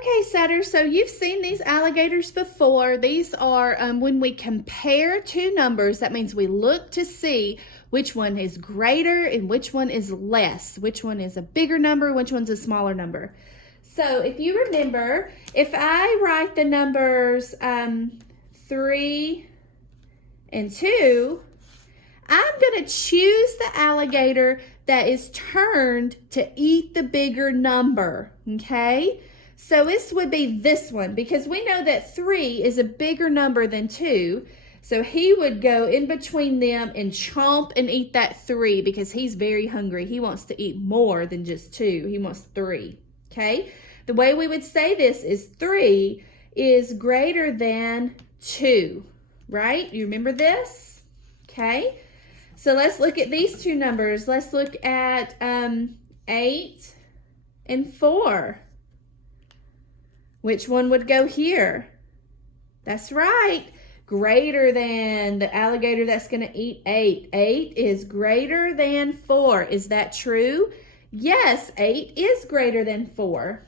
Okay, Sutter, so you've seen these alligators before. These are when we compare two numbers, that means we look to see which one is greater and which one is less, which one is a bigger number, which one's a smaller number. So if you remember, if I write the numbers 3 and 2, I'm going to choose the alligator that is turned to eat the bigger number, okay? So this would be this one because we know that 3 is a bigger number than 2. So he would go in between them and chomp and eat that 3 because he's very hungry. He wants to eat more than just 2. He wants 3, okay? The way we would say this is 3 is greater than 2, right? You remember this? Okay. So let's look at these two numbers. Let's look at 8 and 4. Which one would go here? That's right. Greater than the alligator that's going to eat 8. 8 is greater than 4. Is that true? Yes, 8 is greater than 4.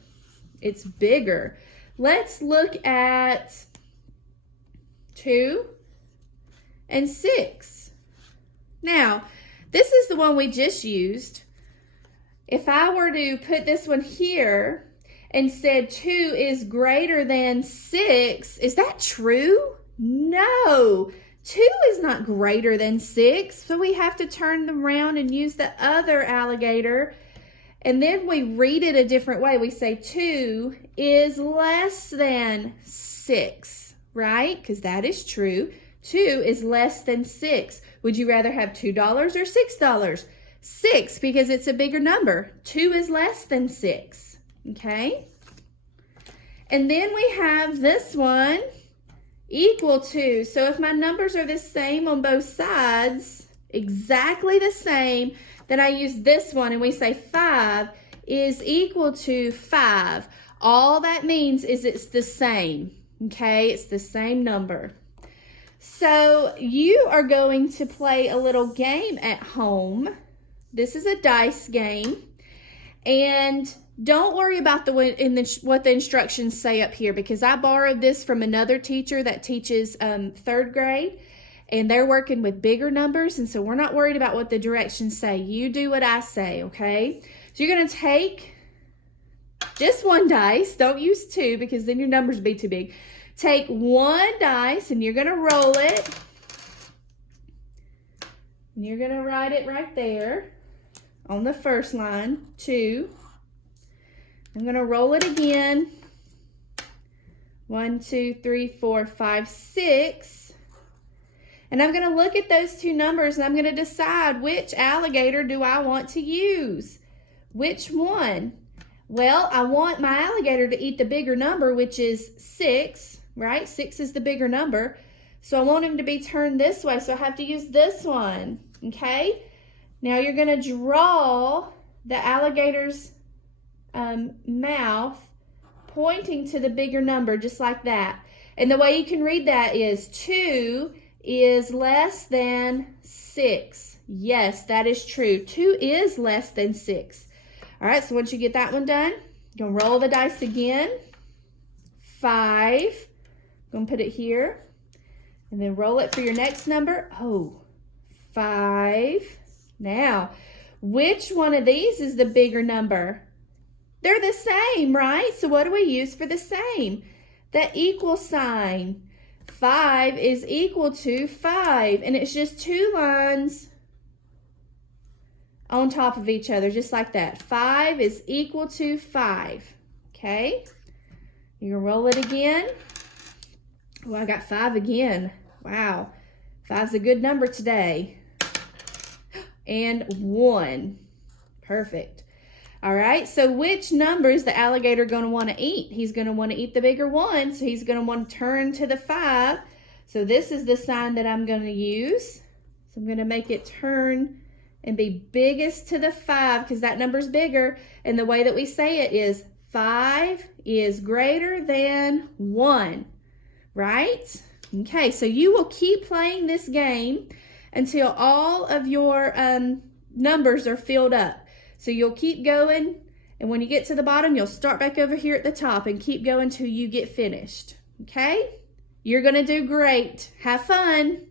It's bigger. Let's look at 2 and 6. Now, this is the one we just used. If I were to put this one here and said 2 is greater than 6, is that true? No, 2 is not greater than 6. So we have to turn them around and use the other alligator. And then we read it a different way. We say 2 is less than 6, right? Because that is true. 2 is less than 6. Would you rather have $2 or $6? 6, because it's a bigger number. 2 is less than 6, okay? And then we have this one, equal to. So if my numbers are the same on both sides, exactly the same, then I use this one and we say 5 is equal to 5. All that means is it's the same, okay? It's the same number. So you are going to play a little game at home. This is a dice game. And don't worry about what the instructions say up here because I borrowed this from another teacher that teaches 3rd grade. And they're working with bigger numbers. And so we're not worried about what the directions say. You do what I say, okay? So you're going to take just one dice. Don't use 2 because then your numbers will be too big. Take one dice and you're going to roll it. And you're going to write it right there on the first line, 2. I'm going to roll it again. 1, 2, 3, 4, 5, 6. And I'm going to look at those two numbers and I'm going to decide which alligator do I want to use. Which one? Well, I want my alligator to eat the bigger number, which is 6, right? 6 is the bigger number. So I want him to be turned this way, so I have to use this one, okay? Now you're going to draw the alligator's mouth pointing to the bigger number, just like that. And the way you can read that is 2 is less than 6. Yes, that is true. 2 is less than 6. All right, so once you get that one done, you're going to roll the dice again. 5. I'm going to put it here. And then roll it for your next number. Oh, 5. Now, which one of these is the bigger number? They're the same, right? So what do we use for the same? The equal sign. 5 is equal to 5. And it's just 2 lines on top of each other, just like that. 5 is equal to 5. Okay? You're going to roll it again. Oh, I got 5 again. Wow. 5's a good number today. And 1. Perfect. All right, so which number is the alligator going to want to eat? He's going to want to eat the bigger one, so he's going to want to turn to the 5. So this is the sign that I'm going to use. So I'm going to make it turn and be biggest to the 5 because that number's bigger. And the way that we say it is 5 is greater than 1, right? Okay, so you will keep playing this game until all of your numbers are filled up. So you'll keep going And when you get to the bottom, you'll start back over here at the top and keep going till you get finished. Okay? You're going to do great. Have fun.